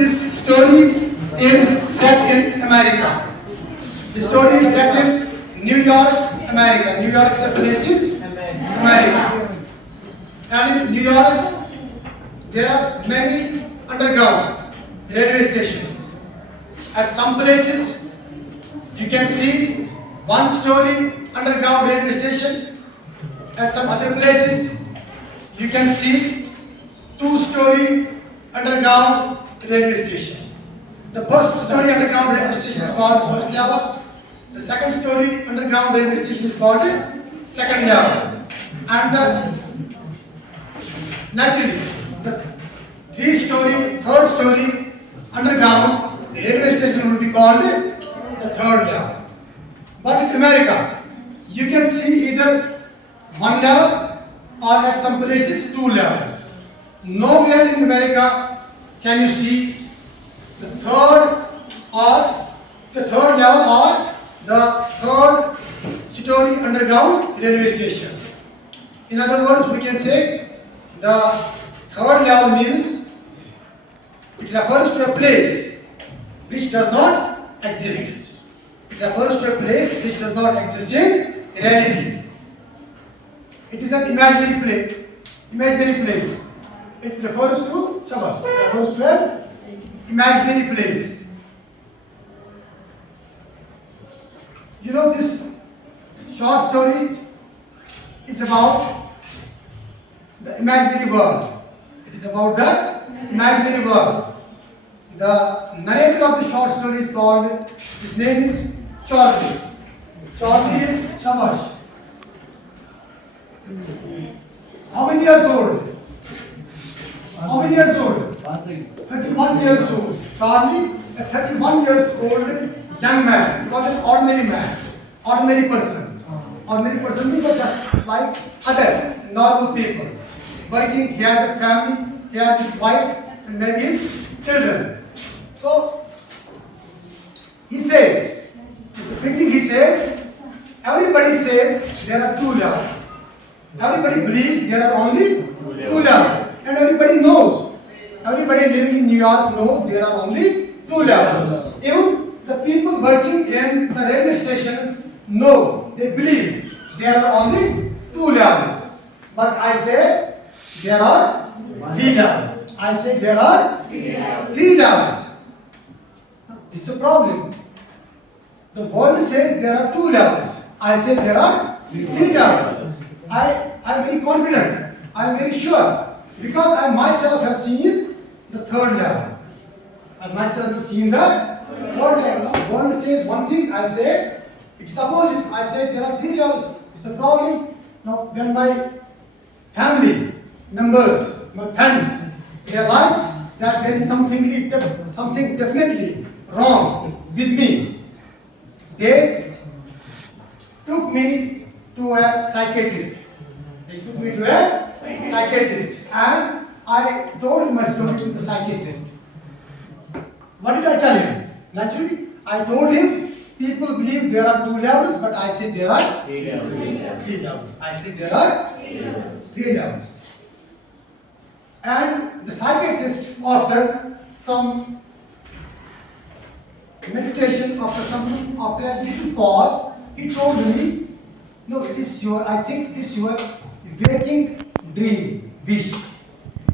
this story is set in America. The story is set in New York, America. New York is a place in America. And in New York, there are many underground railway stations. At some places, you can see one-story underground railway station. At some other places, you can see two-story underground railway station. The first story underground railway station is called first level. The second story underground railway station is called second level. And naturally, the three-story, third story underground railway station will be called the third level. But in America, you can see either one level or at some places two levels. Nowhere in America can you see the third level or the third story underground railway station. In other words, we can say the third level means it refers to a place which does not exist. It refers to a place which does not exist in reality. It is an imaginary place. It refers to an imaginary place. You know, this short story is about the imaginary world. It is about the imaginary world. The narrator of the short story is called, his name is Charlie. Charlie is Shabash. How many years old? How many years old? 31 years old. Charlie, a 31 years old young man. He was an ordinary man, ordinary person. Ordinary person means just like other normal people. Working, he has a family, he has his wife and maybe his children. So, he says, at the beginning he says, everybody says there are two levels. Everybody believes there are only two levels. And everybody knows. Everybody living in New York knows there are only two levels. Even the people working in the railway stations know, they believe there are only two levels. But I say there are three levels. I say there are three levels. This is a problem. The world says there are two levels. I say there are three levels. I am very confident. I am very sure. Because I myself have seen the third level. I myself have seen the third level. Now, the world says one thing, I say, it's opposite. I say there are three levels. It's a problem. Now, when my family members, my friends, realized that there is something definitely wrong with me, they took me to a psychiatrist. And I told my story to the psychiatrist. What did I tell him? Naturally, I told him people believe there are two levels, but I say there are three levels. I say there are three levels. And the psychiatrist, after some meditation, after a little pause, he told me, no, I think it is your waking dream, wish.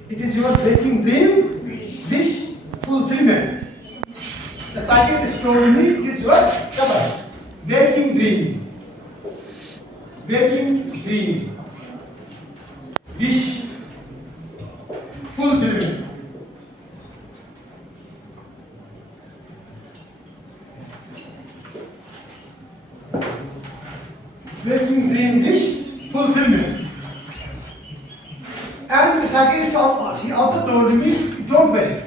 It is your waking dream, wish fulfillment. The psychiatrist told me it is your waking dream. Waking dream, wish fulfillment. Waking dream, wish fulfillment. And the psychiatrist, he also told me, don't worry,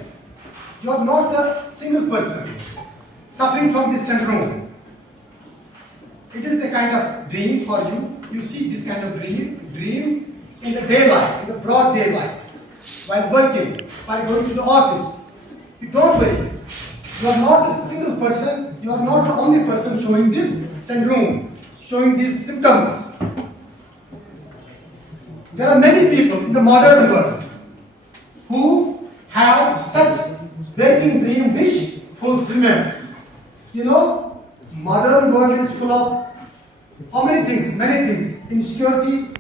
you are not the single person suffering from this syndrome. It is a kind of dream for you. You see this kind of dream in the daylight, in the broad daylight, while working, while going to the office. You don't worry. You are not the single person, you are not the only person showing this syndrome, showing these symptoms. There are many people in the modern world who have such waking dream, wish fulfillments. You know, modern world is full of how many things? Many things. Insecurity,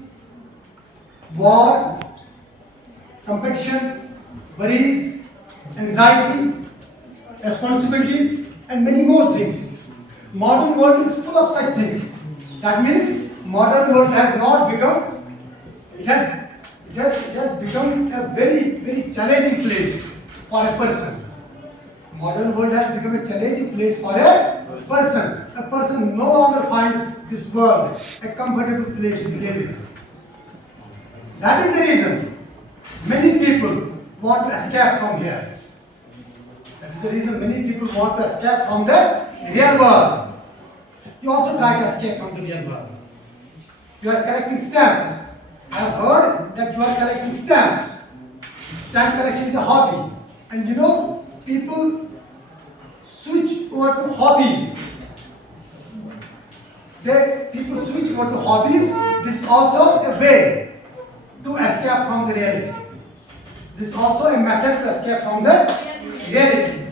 war, competition, worries, anxiety, responsibilities, and many more things. Modern world is full of such things. That means modern world has not become, it has become a very challenging place for a person. Modern world has become a challenging place for a person. A person no longer finds this world a comfortable place to live in. That is the reason many people want to escape from here. That is the reason many people want to escape from the real world. You also try to escape from the real world. You are collecting stamps. I have heard that you are collecting stamps. Stamp collection is a hobby. And you know, people switch over to hobbies. People switch over to hobbies. This is also a way to escape from the reality. This is also a method to escape from the reality.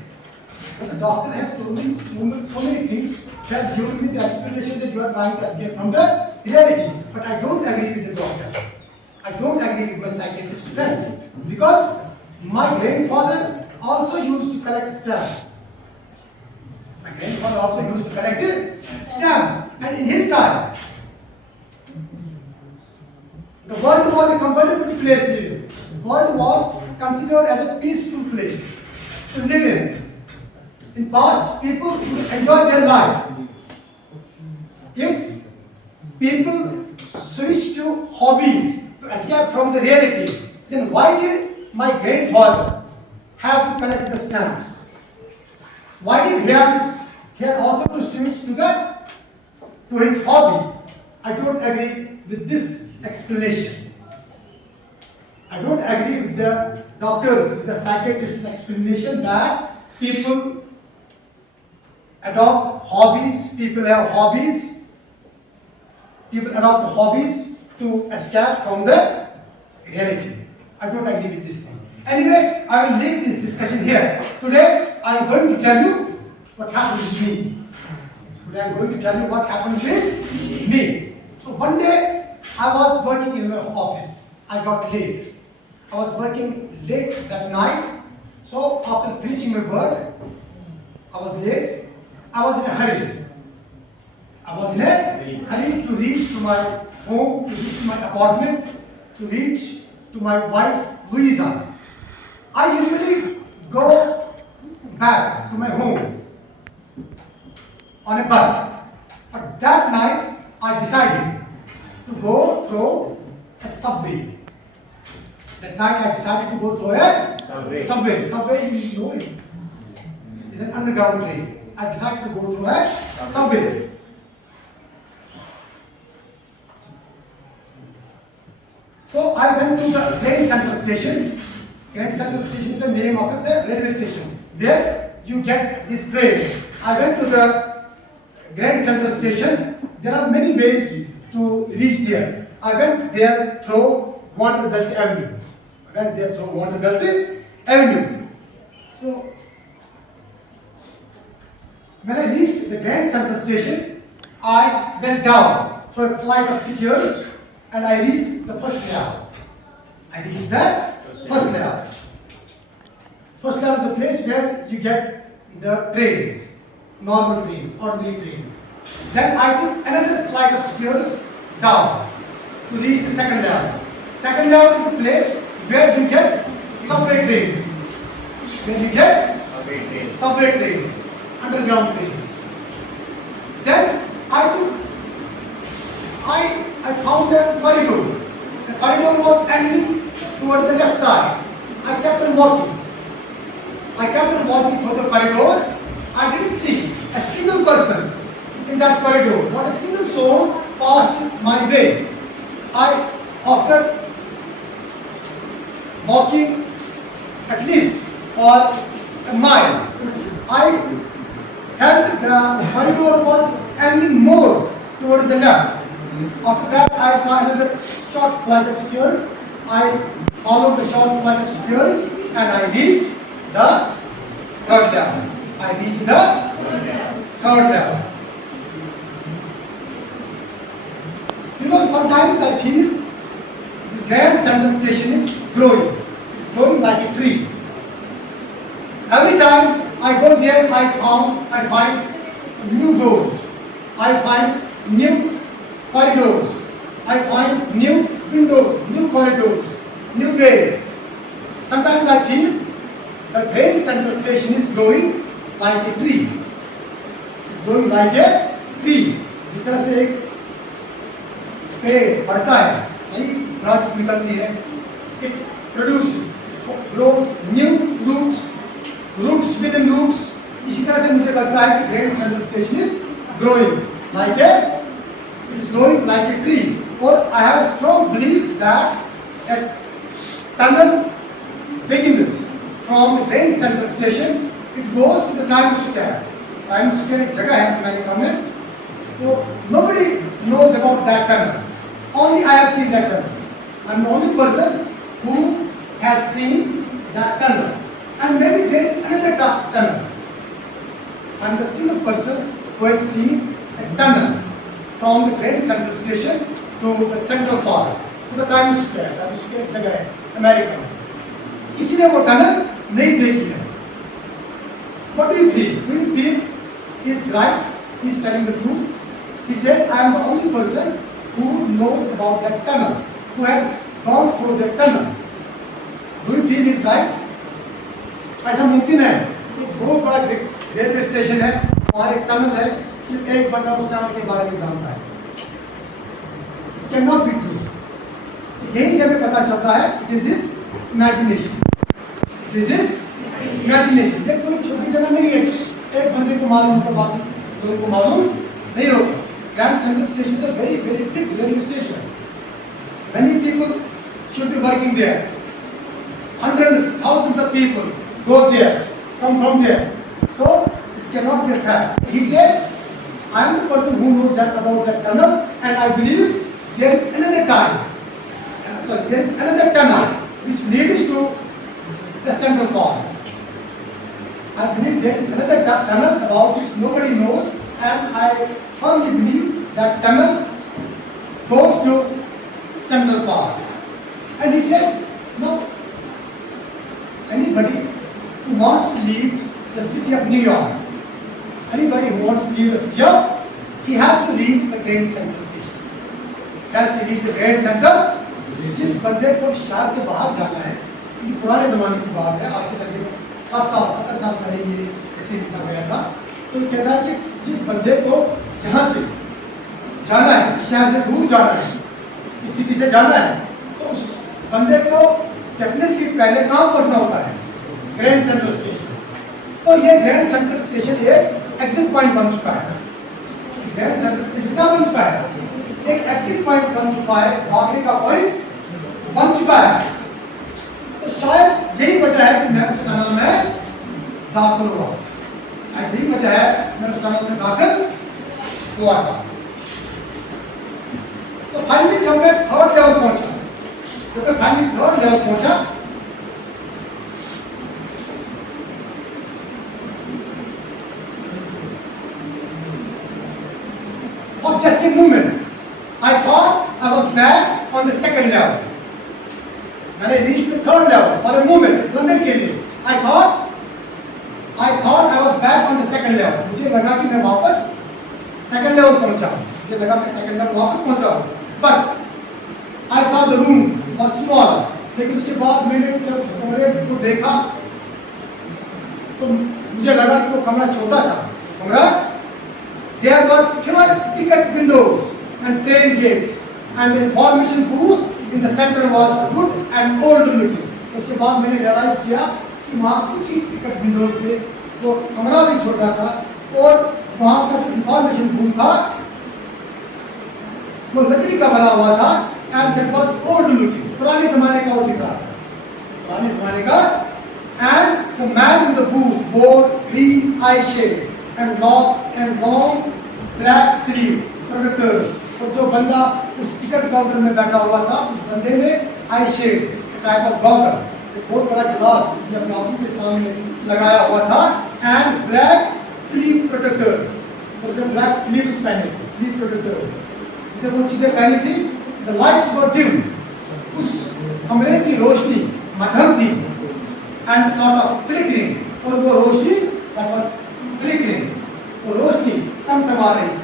But the doctor has told me so many things. He has given me the explanation that you are trying to escape from the reality. But I don't agree with the doctor. I don't agree with my psychiatrist friend. Because my grandfather also used to collect stamps. My grandfather also used to collect stamps. And in his time, the world was a comfortable place to live. The world was considered as a peaceful place to live in. In past, people would enjoy their life. If people switch to hobbies to escape from the reality, then why did my grandfather have to collect the stamps? Why did he had also to switch to his hobby? I don't agree with this explanation. I don't agree with the doctors, with the psychiatrist's explanation that people adopt hobbies, people have hobbies, people adopt hobbies to escape from the reality. I don't agree with this thing. Anyway, I will leave this discussion here. Today, I am going to tell you what happened with me. Today, I am going to tell you what happened with me. So one day, I was working in my office. I got late. I was working late that night. So after finishing my work, I was late. I was in a hurry. I was in a hurry to reach to my home, to reach to my apartment, to reach to my wife, Louisa. I usually go back to my home on a bus. But that night, I decided to go through a subway. That night, I decided to go through a subway. Subway, you know, is an underground train. I decided to go through a subway. So I went to the Grand Central Station. Grand Central Station is the name of the railway station where you get this train. I went to the Grand Central Station. There are many ways to reach there. I went there through Vanderbilt Avenue. So when I reached the Grand Central Station, I went down through a flight of stairs and I reached the first level. First level is the place where you get the trains, normal trains, ordinary trains. Then I took another flight of stairs down to reach the second level. Second level is the place where you get subway trains. Subway trains, underground trains. Then I found a corridor. The corridor was ending towards the left side. I kept on walking. Through the corridor. I didn't see a single person in that corridor. Not a single soul passed my way. After walking at least for a mile, I felt the corridor was ending more towards the left. After that, I saw another short flight of stairs. I followed the short flight of stairs and I reached the third level. I reached the third level. You know, sometimes I feel this Grand Central Station is growing. It's growing like a tree. Every time I go there, I find new doors. I find new corridors. I find new windows, new corridors, new ways. Sometimes I feel the Grand Central Station is growing like a tree. It's growing like a tree. जिस तरह से एक पेड़ बढ़ता है, नई branch निकलती है, it produces, it grows new roots, roots within roots. इसी तरह से मुझे लगता है कि Grand Central Station is growing like a, it's growing like a tree. Or I have a strong belief that a tunnel begins from the Grand Central Station. It goes to the Times Square. Times Square एक जगह है America में, तो nobody knows about that tunnel. Only I have seen that tunnel. I'm the only person who has seen that tunnel. And maybe there is another tunnel. I'm the single person who has seen a tunnel from the Grand Central Station to the Central Park, to the Times Square. Times Square एक जगह है America में. किसी ने वो tunnel नहीं देखी है. What do you feel? Do you feel he's right? He's telling the truth? He says, I am the only person who knows about that tunnel, who has gone through that tunnel. Do you feel he's right? ऐसा मुमकिन है. एक बहुत बड़ा railway station है, वहाँ एक tunnel है, सिर्फ एक बंदा उस टनल के बारे में जानता है. It cannot be true. यही से हमें पता चलता है, this is imagination. This is imagination. ये कोई छोटी जगह नहीं है, एक बंदे को मालूम होगा, बाकी लोगों को मालूम नहीं होगा. Grand Central Station is a very, very big railway station. Many people should be working there. Hundreds, thousands of people go there, come from there. So this cannot be a fact. He says, I am the person who knows that about that tunnel, and I believe there is another there is another tunnel which leads to the Central Park. I believe there is another tunnel about which nobody knows, and I firmly believe that tunnel goes to Central Park. And he says, no, anybody who wants to leave the city of New York, anybody who wants to leave the city of, he has to reach the Grand Central Station. He has to reach the Grand Central. जिस बंदे को शहर से बाहर जाना है, ये पुराने ज़माने की बात है, आज से तकरीबन 60 साल 70 साल पहले ये ऐसे लिखा गया था. तो ये कहता है कि जिस बंदे को यहाँ से जाना है, इस शहर से दूर जाना है, इस सिटी से जाना है, तो उस बंदे को डेफिनेटली पहले कहाँ पहुँचना होता है? Grand central station. तो ये ग्रैंड सेंट्रल स्टेशन एक एग्जिट पॉइंट बन चुका है. ग्रैंड सेंट्रल स्टेशन क्या बन चुका है? एक एग्जिट पॉइंट बन चुका है, भागने का पॉइंट बन चुका है. तो शायद यही वजह है कि मैं उस टनल में दाखिल हुआ. शायद यही वजह है मैं उस टनल में दाखिल हुआ था. तो फाइनली जब मैं थर्ड लेवल पहुंचा, for just a moment, I thought I was back on the second level. When I reached the third level, for a moment, I thought I was back on the second level. मुझे लगा कि मैं वापस second level पहुंचा. मुझे लगा मैं second level वापस पहुंचा. But I saw the room was small. लेकिन उसके बाद मैंने जब उस कमरे को देखा, तो मुझे लगा कि वो कमरा छोटा था. There were fewer ticket windows and train gates, and the information booth in the center was good and old looking. उसके बाद मैंने realize किया कि वहाँ कुछ ही टिकट विंडोज थे, वो कमरा भी छोटा था, और वहाँ का जो इंफॉर्मेशन बूथ था वो लकड़ी का बना हुआ था, and that was old looking. पुराने जमाने का वो दिख रहा था, पुराने जमाने का. And the man in the booth wore green eye shade and long black sleeve protectors. और जो बंदा उस टिकट काउंटर में बैठा हुआ था, उस बंदे ने आई शेड्स, टाइप ऑफ गॉगल, एक बहुत बड़ा गिलास उसने अपने आंखों के सामने लगाया हुआ था एंड ब्लैक स्लीव प्रोटेक्टर्स, उसने ब्लैक स्लीव्स पहने थे, स्लीव प्रोटेक्टर्स, उसने वो चीजें पहनी थी। द लाइट्स वर डिम, उस कमरे की रोशनी मध्यम थी एंड सॉर्ट ऑफ फ्लिकरिंग, और वो रोशनी दैट वाज फ्लिकरिंग, वो रोशनी टमटमा रही थी,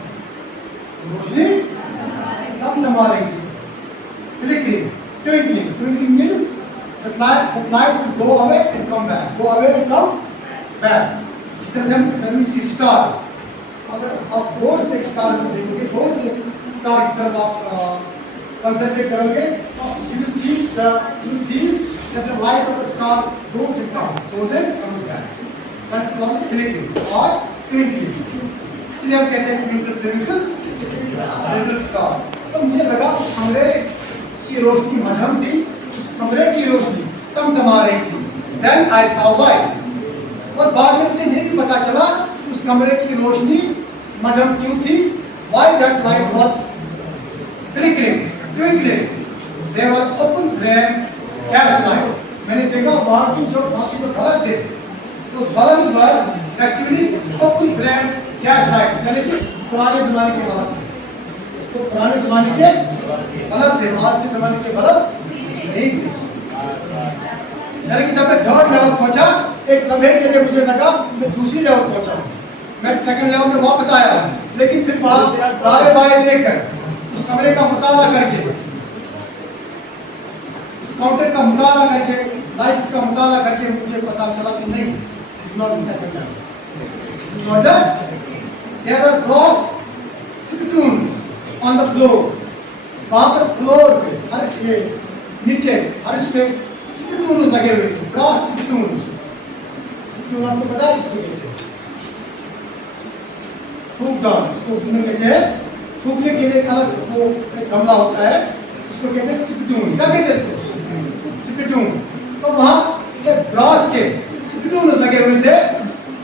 रोशनी टमटमा रही थी, flickering, twinkling, twinkling means the light will go away and come back, go away and come back. जिस तरह से हम when we see stars, अगर आप गौर से स्टार को देखोगे, गौर से स्टार की तरफ आप कंसंट्रेट करोगे, you will see the, you will feel that the light of the star goes and comes back. That is called flickering or twinkling. इसलिए हम कहते हैं twinkle twinkle little star. तो मुझे लगा उस कमरे की रोशनी मध्यम थी, उस कमरे की रोशनी टमटमा रही थी। Then I saw why. और बाद में मुझे ये भी पता चला उस कमरे की रोशनी मध्यम क्यों थी। Why that light was flickering, twinkling. They were open flame gas lights. मैंने देखा वहाँ की जो बल्ब थे, तो उस बल्ब पर actually open flame gas lights, यानी कि पुराने जमाने के बल्ब थे। तो पुराने जमाने के बल्ब थे, आज के जमाने के बल्ब नहीं थे। यानी कि जब मैं थर्ड लेवल पहुंचा, एक लम्हे के लिए मुझे लगा मैं दूसरी लेवल पहुंचा, मैं सेकंड लेवल में वापस आया, लेकिन फिर दाएं बाएं देखकर उस कमरे का मुताला करके, उस काउंटर का मुताला करके, लाइट्स का मुताला करके मुझे पता चला कि नहीं, this is not the second level, this is not the, there are cross spittoons on the floor, वहां पर फ्लोर पे हर ये नीचे हर इसमें स्पिटून्स लगे हुए थे, क्रॉस स्पिटून्स। स्पिटून आपको पता है किसको कहते हैं? थूकदान, इसको तुम्हें कहते हैं। थूकने के लिए एक अलग वो एक गमला होता है, इसको कहते हैं स्पिटून। क्या कहते हैं इसको? स्पिटून। तो वहां ये ब्रास के स्पिटून लगे हुए थे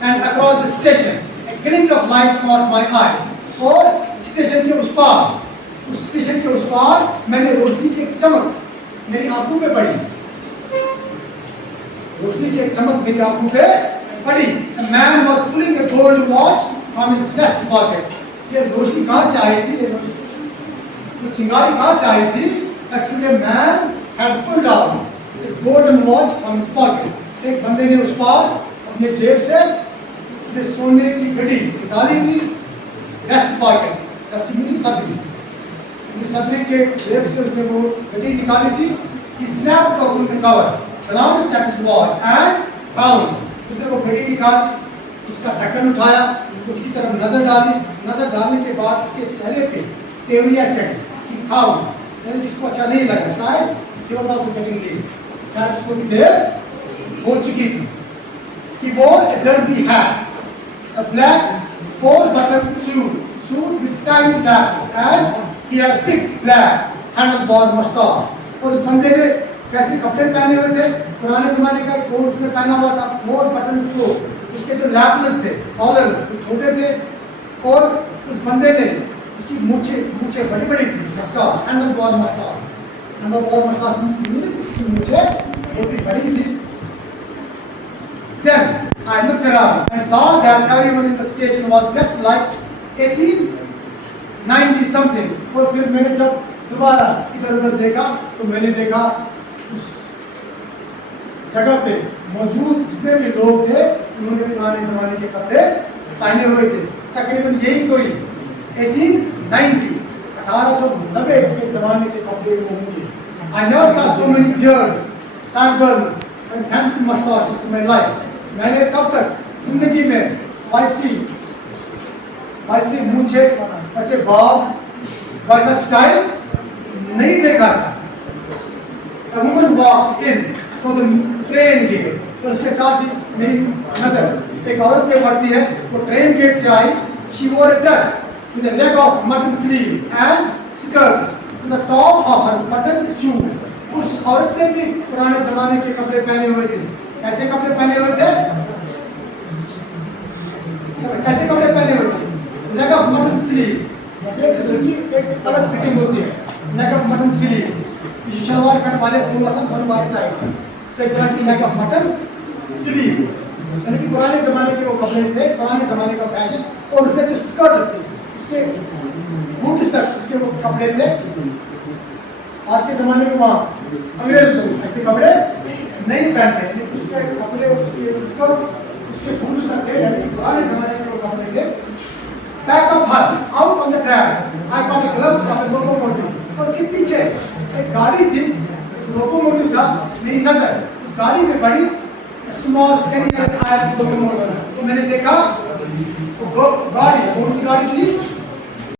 and across the station A glint of light cot my eyes, और स्टेशन के उस पार, उस स्टेशन के उस पार मैंने रोशनी की एक चमक मेरी आंखों पे पड़ी, रोशनी की एक चमक मेरी आंखों पे पड़ी। A man was pulling a gold watch from his vest pocket. ये रोशनी कहाँ से आई थी? ये चिंगारी कहाँ से आई थी? Actually, a man had pulled out his golden watch from his pocket. एक बंदे ने उस पार अपने जेब से अपने सोने की घड़ी निकाली थी, वेस्ट पॉकेट, वेस्ट मीन सदरी, अपनी सदरी के जेब से उसने वो घड़ी निकाली थी। He snapped open the cover, glanced at his watch and found, उसने वो घड़ी निकाली, उसका ढक्कन उठाया, उसकी तरफ नजर डाली, नजर डालने के बाद उसके चेहरे पे तेवरियां चढ़ी कि खाओ, यानी जिसको अच्छा नहीं लगा, शायद he was also getting late, शायद उसको भी देर हो चुकी थी। He wore a derby hat, a black 4-button suit with tiny lapels, and he had a big black handlebar mustache. और उस बंदे ने कैसे कपड़े पहने हुए थे? पुराने जमाने का एक कोट उसने पहना हुआ था, 4 बटन कोट, उसके जो लैपल्स थे, कॉलर्स वो छोटे थे, और उस बंदे ने उसकी मूछें बड़ी थी, मस्टाच, हैंडलबार मस्टाच मींस उसकी मूछें बहुत ही बड़ी थी। Then I looked around and saw that everyone in the station was dressed like 1890 something. और फिर मैंने जब दोबारा इधर-उधर देखा तो मैंने देखा उस जगह पे मौजूद जितने भी लोग थे उन्होंने पुराने जमाने के कपड़े पहने हुए थे। तकरीबन यही कोई 1890 के जमाने के कपड़े होंगे। I never saw so many beards, sunburns and fancy mustaches in my life. मैंने तब तक जिंदगी में वैसी मूछे, ऐसे बाल, वैसा स्टाइल नहीं देखा था। A woman walked in through the train gate. तो उसके साथ ही मेरी नजर एक औरत पे पड़ती है, वो ट्रेन गेट से आई। She wore a dress with a leg of mutton sleeve and skirts to the top of her buttoned shoes. उस औरत ने भी पुराने जमाने के कपड़े पहने हुए थे। कैसे कपड़े पहने हुए थे? कैसे कपड़े पहने हुए थे? Leg of mutton sleeve, एक अलग फिटिंग होती है, leg of mutton sleeve, shalwar cut वाले थोड़ा सा बनवाए type, like like a mutton sleeve, यानी कि पुराने जमाने के वो कपड़े थे, पुराने जमाने का फैशन, और उसमें जो स्कर्ट थे उसके बूट तक उसके वो कपड़े थे। आज के जमाने में वहाँ अंग्रेज लोग ऐसे कपड़े नहीं पहनते, यानी उसके कपड़े, उसके स्कर्ट्स, उसके बूट तक थे, यानी कि पुराने जमाने के वो कपड़े थे। Back of her, out on the track, I got a glimpse of a locomotive. और उसके पीछे एक गाड़ी थी, लोकोमोटिव था, मेरी नजर उस गाड़ी में पड़ी, स्मॉल कैरियर टायर्स लोकोमोटिव। तो मैंने देखा वो गाड़ी, कौन सी गाड़ी थी?